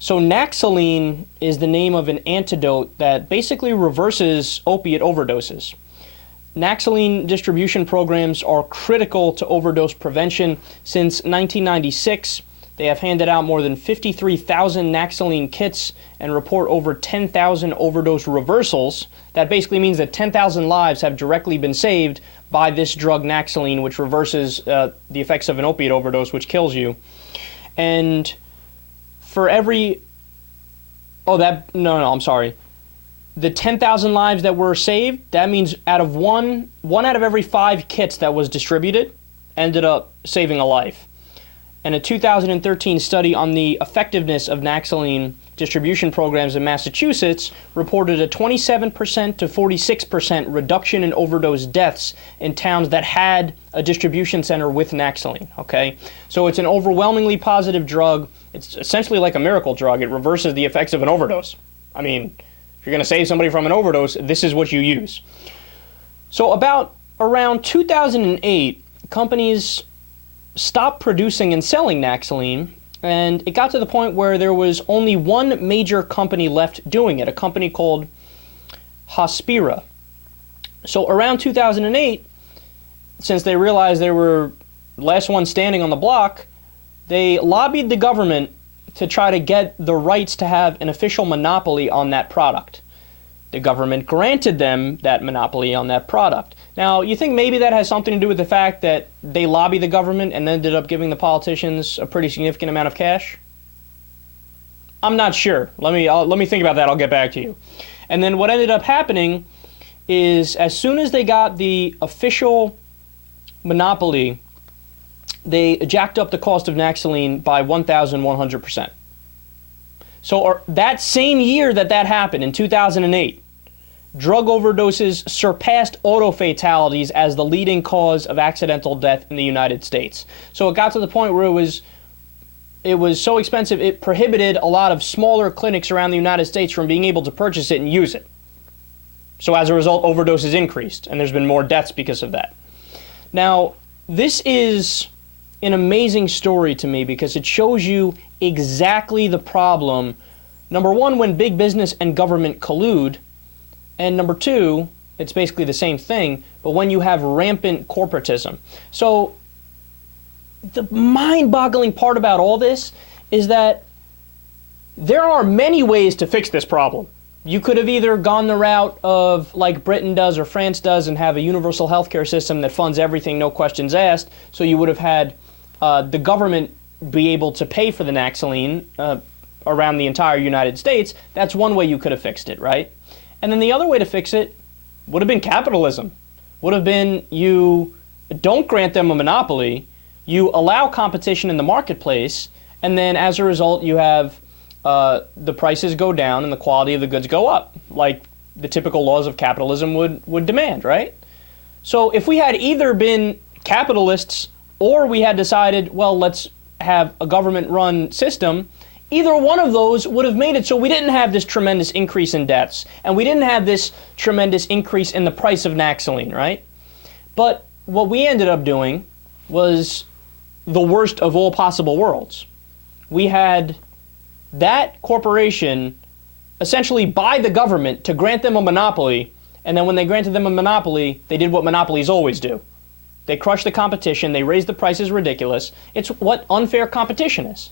So Naxaline is the name of an antidote that basically reverses opiate overdoses. Naxaline distribution programs are critical to overdose prevention. Since 1996, they have handed out more than 53,000 Naxaline kits and report over 10,000 overdose reversals. That basically means that 10,000 lives have directly been saved by this drug Naxaline, which reverses the effects of an opiate overdose, which kills you. And for every, I'm sorry. The 10,000 lives that were saved, that means out of one out of every 5 kits that was distributed ended up saving a life. And a 2013 study on the effectiveness of Naxaline distribution programs in Massachusetts reported a 27% to 46% reduction in overdose deaths in towns that had a distribution center with Naxaline, okay? So it's an overwhelmingly positive drug. It's essentially like a miracle drug. It reverses the effects of an overdose. I mean, if you're going to save somebody from an overdose, this is what you use. So around 2008, companies stopped producing and selling Naxaline, and it got to the point where there was only one major company left doing it, a company called Hospira. So around 2008, since they realized they were the last one standing on the block, they lobbied the government to try to get the rights to have an official monopoly on that product. The government granted them that monopoly on that product. Now, you think maybe that has something to do with the fact that they lobbied the government and ended up giving the politicians a pretty significant amount of cash? I'm not sure. Let me think about that. I'll get back to you. And then what ended up happening is as soon as they got the official monopoly, they jacked up the cost of Naxaline by 1,100%. So that same year that happened, in 2008, drug overdoses surpassed auto fatalities as the leading cause of accidental death in the United States. So it got to the point where it was so expensive, it prohibited a lot of smaller clinics around the United States from being able to purchase it and use it. So as a result, overdoses increased, and there's been more deaths because of that. Now, this is an amazing story to me because it shows you exactly the problem. Number one, when big business and government collude, and number two, it's basically the same thing, but when you have rampant corporatism. So the mind-boggling part about all this is that there are many ways to fix this problem. You could have either gone the route of like Britain does or France does and have a universal healthcare system that funds everything, no questions asked, so you would have had the government be able to pay for the Naxaline around the entire United States. That's one way you could have fixed it, right? And then the other way to fix it would have been capitalism. Would have been you don't grant them a monopoly, you allow competition in the marketplace, and then as a result you have the prices go down and the quality of the goods go up, like the typical laws of capitalism would demand, right? So if we had either been capitalists or we had decided, well, let's have a government-run system, either one of those would have made it so we didn't have this tremendous increase in deaths, and we didn't have this tremendous increase in the price of Naxaline, right? But what we ended up doing was the worst of all possible worlds. We had that corporation essentially buy the government to grant them a monopoly, and then when they granted them a monopoly, they did what monopolies always do. They crushed the competition, they raised the prices ridiculous. It's what unfair competition is.